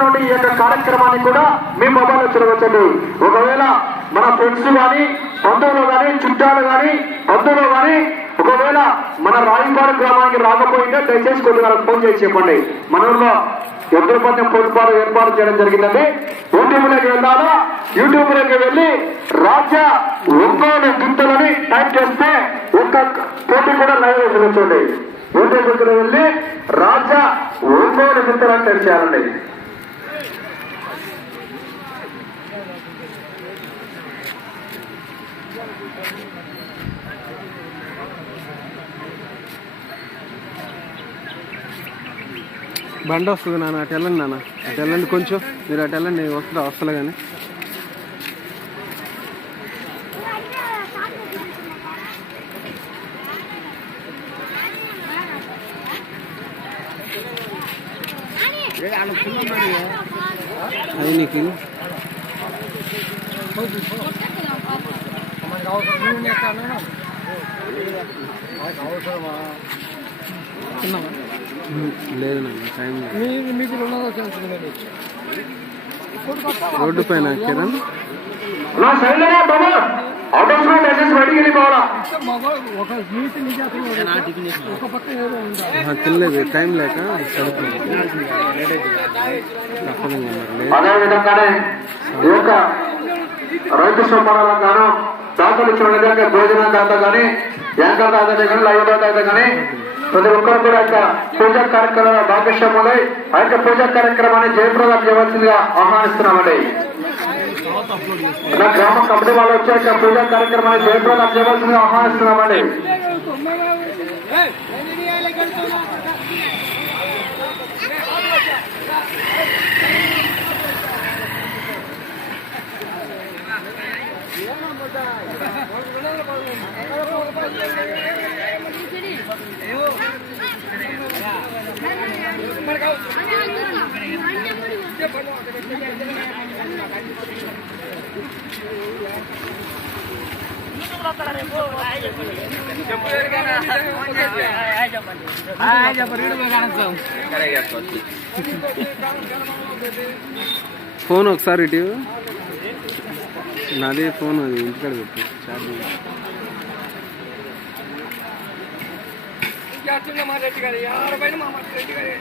నుండి ఈ యొక్క కార్యక్రమాన్ని కూడా మీ మొబైల్లో చూడవచ్చండి. ఒకవేళ మన ఫ్రెండ్స్ కానీ బంధువులు కానీ చుట్టాలు కానీ బంధువులు కానీ ఒకవేళ మన రాయపాడు గ్రామానికి రాకపోయింటే దయచేసి కొద్దిగా ఫోన్ చేసి చెప్పండి. మనలో ఊర్లో ఎద్దుల పద్యం ఏర్పాటు చేయడం జరిగిందండి. యూట్యూబ్లోకి వెళ్ళాలా? యూట్యూబ్లోకి వెళ్ళి రాజ్య ఒంగోలు గుంతలని టైప్ చేస్తే ఒక్క పోటీ కూడా లైవ్ చూడండి యూట్యూబ్ దగ్గర వెళ్ళి రాజ్య ఒంగోలు గింతలని టైప్ చేయాలండి. బండి వస్తుంది నాన్న అటు వెళ్ళండి నాన్న. అటు వెళ్ళండి కొంచెం. మీరు అటు వెళ్ళండి వస్తుందా వస్తలే కానీ. అది నీకు రోడ్డు పైన కిరణ్. తినలేదు టైం లేక చదువుతుంది తప్పదు ఇంకా మరి లేదు అదే విధంగానే ఈ యొక్క రైతు సోమవారాలకు గాను దాతలు ఇచ్చిన విధంగా భోజనం దాత కానీ యాంకర్ దాత కానీ లైవ్ దాత కానీ ప్రతి ఒక్కరు కూడా యొక్క పూజా కార్యక్రమంలో భాగస్వాములై ఆ యొక్క పూజా కార్యక్రమాన్ని జయప్రదం చేయవలసిందిగా ఆహ్వానిస్తున్నామండి. నా గ్రామ కమిటీ వాళ్ళు వచ్చే యొక్క పూజా కార్యక్రమాన్ని జయప్రదం చేయవలసిందిగా ఆహ్వానిస్తున్నామండి. ఫోన్ ఒకసారి ఇటు ఇవ్వు. నాది ఫోన్ అది ఇంటికాడ పెట్టు ఛార్జింగ్ రెడ్డి గారు ఆరు పైన మా రెడ్డి గారు.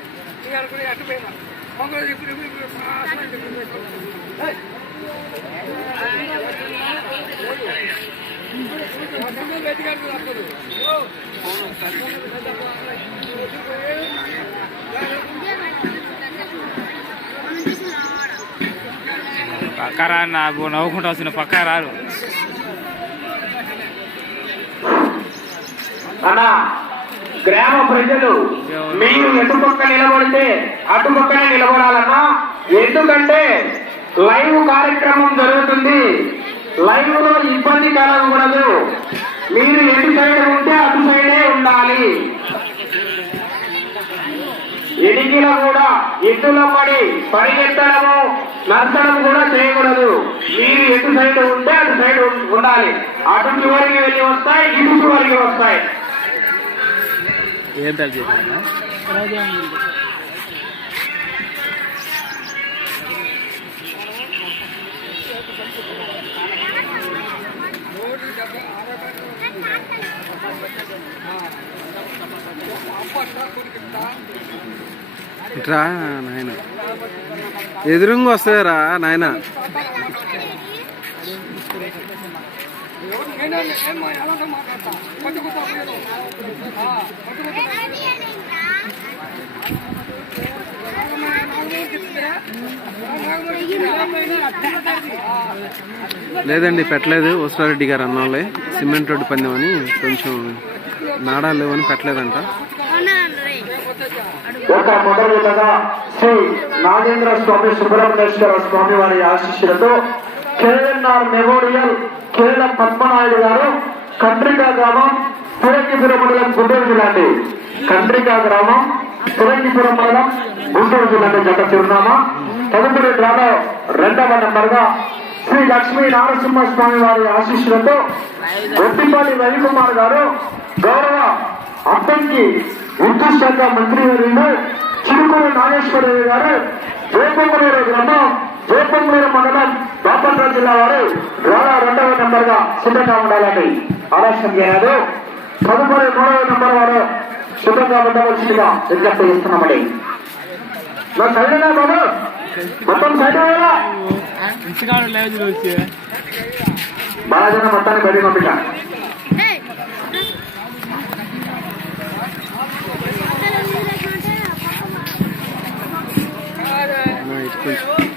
నీ అనుకుని అటు పోయినా. మంగళ ఇప్పుడు ఇప్పుడు ఇప్పుడు ఏయ్! రెడ్డి గారు అప్పుడు పక్క రా నాకు నవ్వుకుంటూ వస్తున్న పక్క రారు అన్నా గ్రామ ప్రజలు మీరు ఎటుపక్క నిలబడితే అటుపక్కనే నిలబడాలన్నా ఎందుకంటే లైవ్ కార్యక్రమం జరుగుతుంది. లైవ్లో ఇబ్బంది కలగకూడదు మీరు ఎటు సైడ్ ఉంటే అటు సైడే ఉండాలి. ఎడిగిలో కూడా ఎద్దులో పడి పరిగెత్తడము నడచడం కూడా చేయకూడదు. మీరు ఎటు సైడ్ ఉంటే అటు సైడ్ ఉండాలి. అటు చివరికి వెళ్ళి వస్తాయి ఇటు చివరికి వస్తాయి. ఏం తల్లి చేసినా ఇట్రా నాయన. ఎదురుంగా వస్తాయరా నాయన. ఏం మాట్లాడతా లేదండి పెట్టలేదు. ఉస్మారెడ్డి గారు అన్నోళ్ళే సిమెంట్ రోడ్డు పందెం అని కొంచెం నాడా లేవని పెట్టలేదంట. ఒక మొదలుగా శ్రీ నాగేంద్ర స్వామి సుబ్రహ్మణ్యేశ్వర స్వామి వారి ఆశీస్సులతో కేఎన్ఆర్ మెమోరియల్ కేఎల పద్మనాయుడు గారు కండ్రికా గ్రామం పురంగిపురం మండలం గుంటూరు జిల్లా అండి కండ్రికా గ్రామం పురంగిపురం మండలం గుంటూరు జిల్లా అండి జత చిరునామా తదుపరి డ్రాలో రెండవ నంబర్గా శ్రీ లక్ష్మీ నారసింహ స్వామి వారి ఆశీస్సులతో ఒట్టిపల్లి రవికుమార్ గారు గౌరవ అద్దంకి విద్యుత్ శాఖ మంత్రి వర్యులు చిరుకూరు నాగేశ్వరరావు గారు జయపొంగులూరు గ్రామం జయపొంగులూరు మండలం బాపట్ల జిల్లా వారు ద్వారా రెండవ నెంబర్గా సిద్ధంగా ఉండాలని ఆలస్యం చేయదు. తదుపరి మూడవ నెంబర్ వారు సిద్ధంగా ఉండవలసిందిగా విజ్ఞప్తి చేస్తున్నామండి. నా సైడ్ బాబు? మొత్తం బాలజన మొత్తాన్ని బయట అన్న, ఇటు కొంచెం.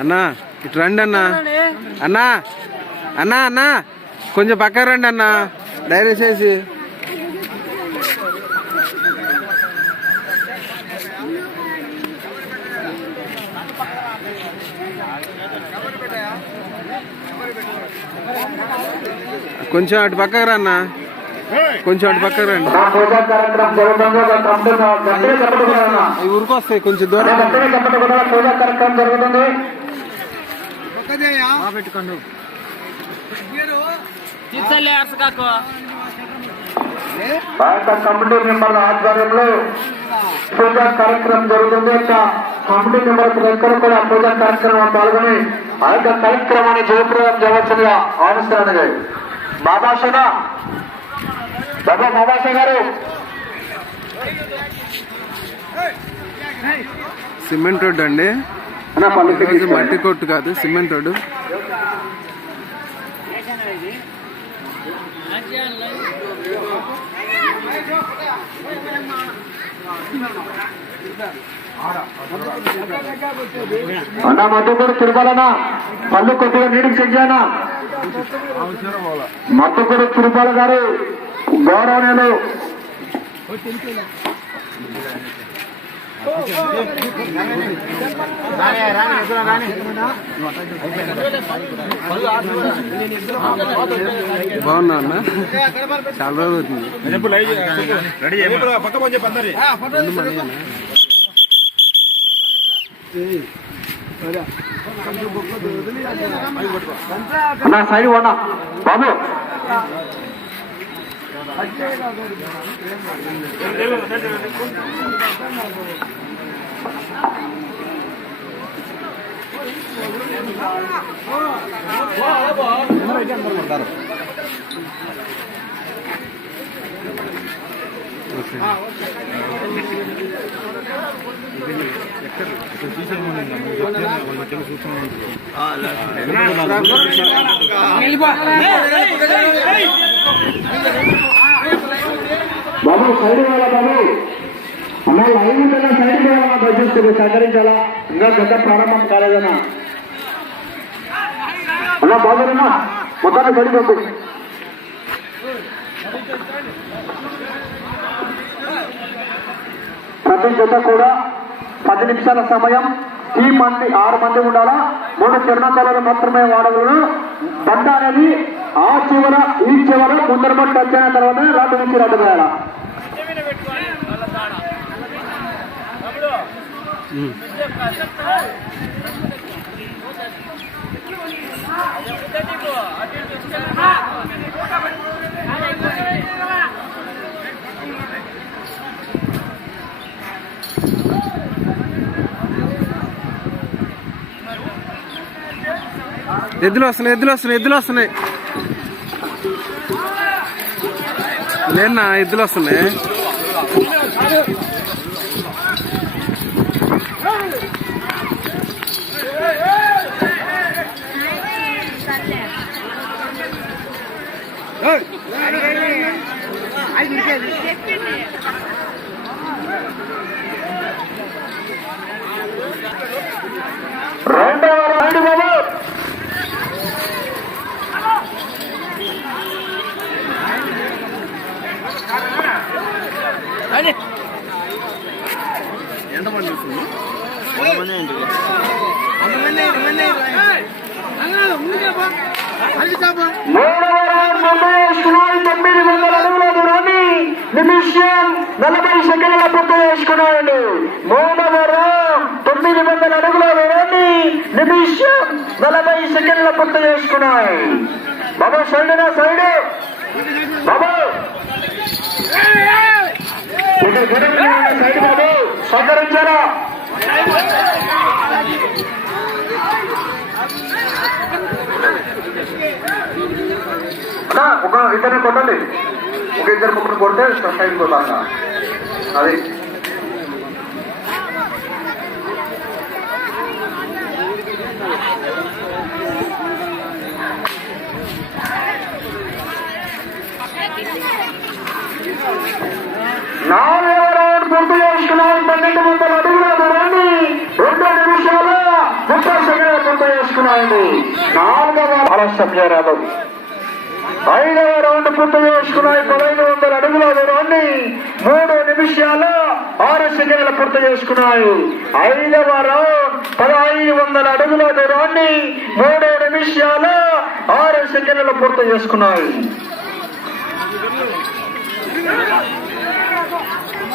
అన్నా ఇటు రండి అన్నా. అన్నా అన్నా అన్నా కొంచెం పక్క రండి అన్నా. డైరెక్ట్ చేసి. కొంచెం అటు పక్కకు రన్నా. కొంచెం అటు పక్కకు రండి. ఊరికి వస్తాయి కొంచెం దూరం కమిటీ మెంబర్ల ఆధ్వర్యంలో పూజా కార్యక్రమం జరుగుతుంది యొక్క కమిటీ మెంబర్స్ దగ్గర కూడా పూజా కార్యక్రమం పాల్గొని ఆ యొక్క కార్యక్రమాన్ని జయప్రదం చేయవలసిందిగా ఆహ్వానిస్తున్నాను బాబాషన? బాబా బాబాష గారు. సిమెంట్ రోడ్ అండి. మట్టి కొట్టు కాదు సిమెంట్ రోడ్డు. అన్న మధ్య కూడా తిరుపాలనా పళ్ళు కొద్దిగా నీటికి చెక్ చేయనా మత్తకూరు తిరుపాల గారు గౌరవనీయులు. బాగున్నా అన్న? చాలా రోజులు అవుతుంది. రెండు మనీ అన్న. అన్న సైడ్ అన్న బాబు బాబు సైడ్ వాళ్ళ బాబు అన్న లైన్ కన్నా సైడ్ వాళ్ళ దయచేసి సహకరించాలా ఇంకా గత ప్రారంభం కాలేదన్నా అన్న బాబురన్నా మొత్తాన్ని సైడ్ ప్రతి జత కూడా పది నిమిషాల సమయం. ఈ మంది ఆరు మంది ఉండాలా? మూడు చిరునకాలను మాత్రమే వాడగలను బండ అనేది ఆ చివర ఈ చివర ముందర బట్టి వచ్చిన తర్వాత రాటు నుంచి రద్దు చేయాలా ఎద్దులు వస్తున్నాయి ఎద్దులు వస్తున్నాయి ఎద్దులు వస్తున్నాయి. లేనా ఎద్దులు వస్తున్నాయి రౌండ్ బాబు మూడవ రౌండ్ ముందు తొమ్మిది వందల అడుగుల దూరాన్ని నిమిషం నలభై సెకండ్ల పూర్తి చేసుకున్నాయండి మూడవ రౌండ్ తొమ్మిది వందల అడుగుల దూరాన్ని నిమిషం నలభై సెకండ్ల పూర్తి చేసుకున్నాయి బాబు సైడ్ సైడ్ బాబా ఇక్కడ సైడ్ బాబు సహకరించారా? ఒక ఇద్దరిని కొట్టండి. ఒక ఇద్దరు ముగ్గురు కొడితే సైడ్ పోతాను అది. నాలుగవ రౌండ్ పూర్తి చేసుకున్నాం. పన్నెండు వందల అడుగుల దూరాన్ని రెండు నిమిషాలు ముప్పై సెకండ్లు పూర్తి చేసుకున్నాయండి. నాలుగవ ఆలస్యం చేయరాదు ఐదవ రౌండ్ పూర్తి చేసుకున్నాయి. పదహైదు వందల అడుగుల దూరాన్ని మూడు నిమిషాలు ఆరు సెకండ్లు పూర్తి చేసుకున్నాయి. ఐదవ రౌండ్ పదహైదు వందల అడుగుల దూరాన్ని మూడు నిమిషాలు ఆరు సెకండ్లు పూర్తి చేసుకున్నాయి.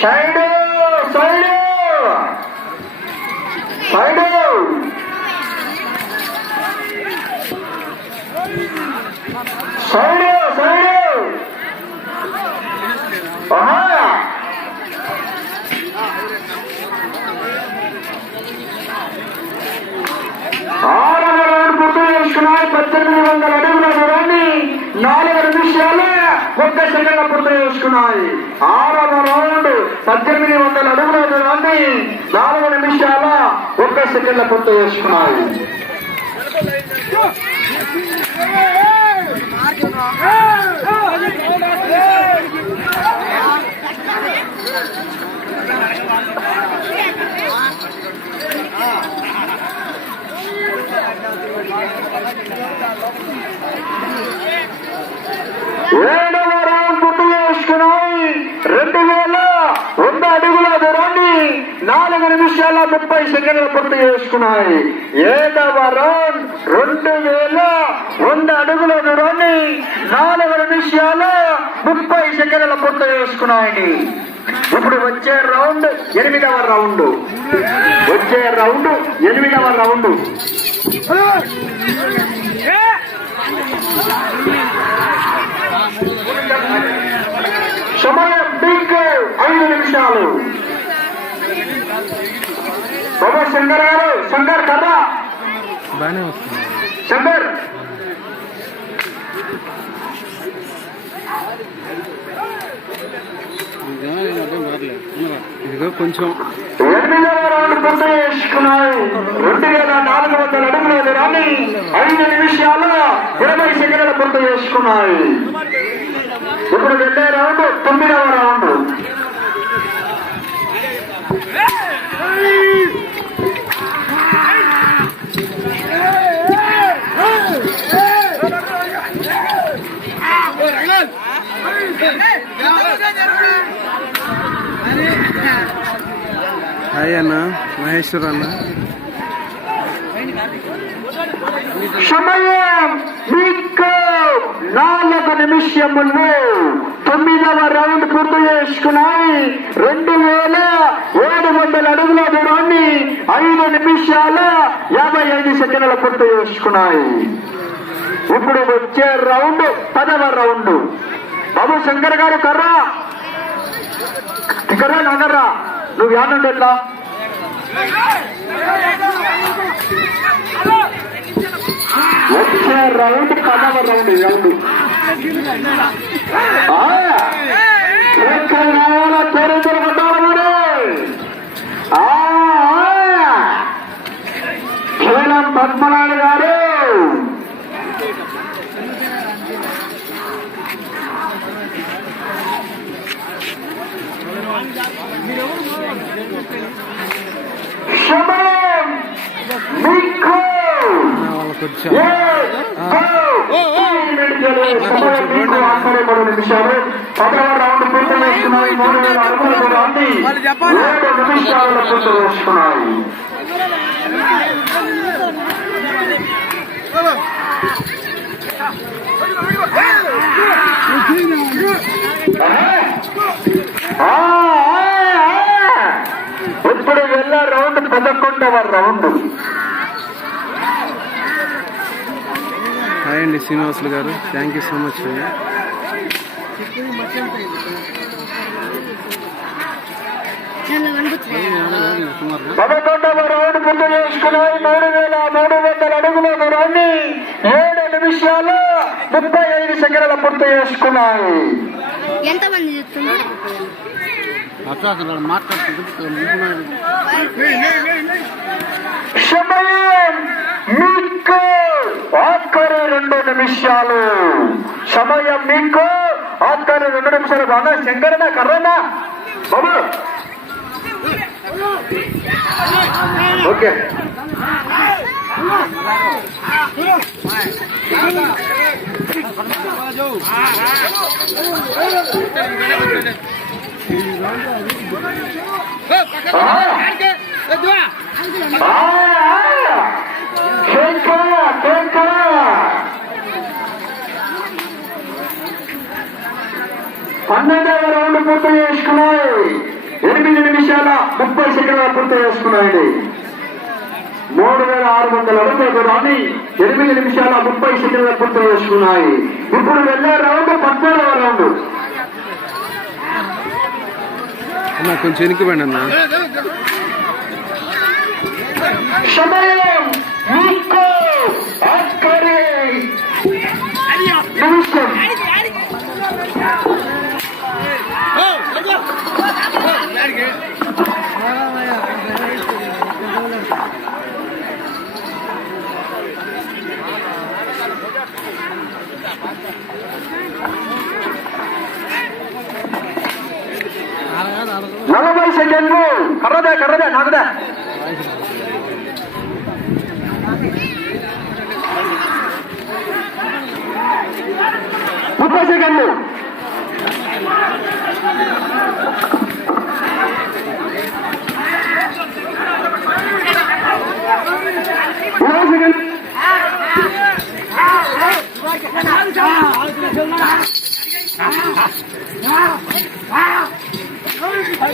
Side side side side side ఆరవ రౌండ్ పూర్తి చేసుకున్నాయి పద్దెనిమిది వందల అడుగుల దూరాన్ని నాలుగు నిమిషాలు ఒక్క సెకండ్ పూర్తి చేసుకున్నాయి ఆరవ రౌండ్ పద్దెనిమిది వందల అడుగుల దూరాన్ని నాలుగు నిమిషాల ఒక్క సెకండ్ల పూర్తి చేసుకున్నాయి. ఏడవ రౌండ్ పూర్తి చేసుకున్నాయి రెండు వేల వంద అడుగుల దూరాన్ని నాలుగు నిమిషాల ముప్పై సెకండ్లు పూర్తి చేసుకున్నాయి. ఏడవ రౌండ్ రెండు వేల వంద అడుగుల దూరాన్ని నాలుగు నిమిషాల ముప్పై సెకండ్లు పూర్తి చేసుకున్నాయండి ఇప్పుడు వచ్చే రౌండ్ ఎనిమిదవ రౌండ్. వచ్చే రౌండ్ ఎనిమిదవ రౌండ్. సమయం మీకు ఐదు నిమిషాలు. బాబా శంకర్ గారు శంకర్ కర్ర బాగానే వస్తుంది శంకర్ ఇదిగో కొంచెం. ఎనిమిదవ రౌండ్ పూర్తి చేసుకున్నాయి. రెండు వేల నాలుగు వందల అడుగుల ఐదు నిమిషాలు ఇరవై సెకండ్లు పూర్తి చేసుకున్నాయి. ఇప్పుడు వెళ్ళే రౌండ్ తొమ్మిదవ రౌండ్. హాయ్ అన్న మహేశ్వర్ అన్న సమయం మీకు నాలుగు నిమిషములు. తొమ్మిదవ రౌండ్ పూర్తి చేసుకున్నాయి. రెండు వేల ఏడు వందల అడుగుల దూరాన్ని ఐదు నిమిషాల యాభై ఐదు సెకండ్ల పూర్తి చేసుకున్నాయి. ఇప్పుడు వచ్చే రౌండ్ పదవ రౌండ్. బాబు శంకర్ గారు కర్రా. కర్రా నగర్రా. నువ్వు యానండి ఎట్లా? వచ్చే రౌండ్ పదవ రౌండ్ ఈ రౌండ్. ఆ, ఎక్కడ కావాలో చరిత్ర కొట్టాలి మరి. ఆ, ఆ. కీలం పద్మనాయుడు గారు సమయం మీకు అన్న వాళ్ళకి వచ్చాం వాళ్ళు చెప్పాలి నిమిషాల పూర్తి ఆ, ఆ, ఆ. ఇప్పుడు వెళ్ళే రౌండ్ పదకొండవ రౌండ్ హాయ్ అండి Srinivasulu garu. Thank you so much పదకొండవ రౌండ్ పూర్తి చేసుకున్నాయి మూడు వేల మూడు వందల అడుగుల దూరాన్ని ఏడు నిమిషాలు ముప్పై ఐదు సెకండ్ల పూర్తి చేసుకున్నాయి. ఎంతమంది చూస్తున్నారు అసలు మీకు ఆఖరి రెండు నిమిషాలు. సమయం మీకు ఆఖరి రెండు నిమిషాలు. బాగా శంకరనా కర్రనా బాబు ఓకే. పన్నెండవ రౌండ్ పూర్తి చేసుకున్నాయి. ఎనిమిది నిమిషాల ముప్పై సెకండ్ల పూర్తి చేసుకున్నాయండి మూడు వేల ఆరు వందల అడుగుల దూరాన్ని ఎనిమిది నిమిషాల ముప్పై సెకండ్ల పూర్తి చేసుకున్నాయి. ఇప్పుడు వెళ్ళే రౌండ్ పద్నాలుగవ రౌండ్. అన్న కొంచెం వెనుకబండి అన్న. సమయం మీకు ఆఖరి నిమిషం నలభై సెకండ్లు కర్రదే కర్రదే నాకుదే ముప్పై సెకండ్లు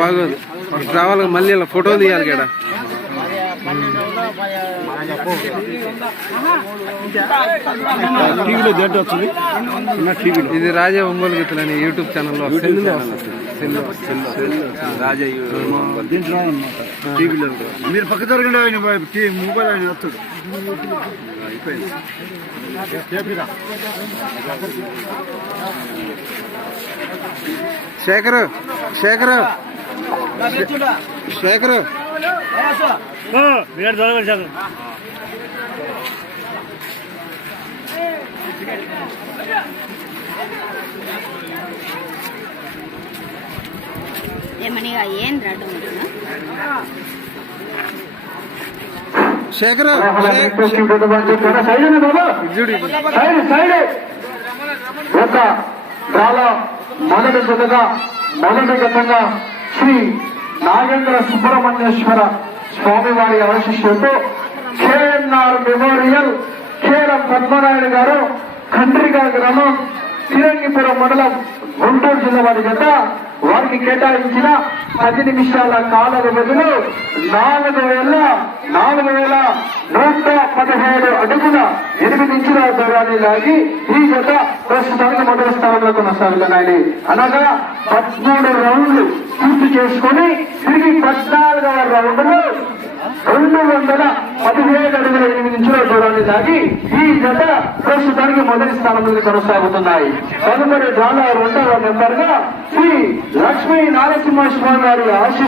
బాగోదు. రావాలి మళ్ళీ ఇలా ఫోటో తీయాలి ఇక్కడ టీవీలో జడ్డు వచ్చింది. ఇది రాజా ఒంగోలు గీతలు అని యూట్యూబ్ ఛానల్లో రాజా దీంట్లో టీవీలో. మీరు పక్క జరగండి ఆయన మొబైల్ ఆయన వస్తాడు. శేఖర్ శేఖర్. శేఖర్. మీరు జరగండి సార్ ఏమని ఏం రాడు శేఖర్ సైడ్ సైడ్ ఒక డ్రాలో మొదటి జతగా మొదటి గతంగా శ్రీ నాగేంద్ర సుబ్రహ్మణ్యేశ్వర స్వామి వారి ఆశిష్యులతో కేఎన్ఆర్ మెమోరియల్ కేరం పద్మనాయుడు గారు ఖండ్రిగా గ్రామం తిరంగిపురం మండలం గుంటూరు జిల్లా వారి గత వారికి కేటాయించిన పది నిమిషాల కాల వ్యవధిలో నాలుగు వేల నాలుగు వేల నూట పదిహేడు అడుగుల ఎనిమిది ఇంచుల దూరాన్ని లాగి ఈ జత ప్రస్తుతానికి మొదటి స్థానంలో కొనసాగుతున్నాయి. అనగా పదమూడు రౌండ్లు పూర్తి చేసుకొని తిరిగి పద్నాలుగవ రౌండ్లో రెండు వందల పదిహేడు అడుగుల ఎనిమిది ఇంచుల దూరాన్ని దాటి ఈ జత ప్రస్తుతానికి మొదటి స్థానంలో కొనసాగుతున్నాయి. తదుపరి డాలర్ రెండవ నెంబర్గా శ్రీ లక్ష్మీ నారసింహస్వామి గారి ఆశీస్సు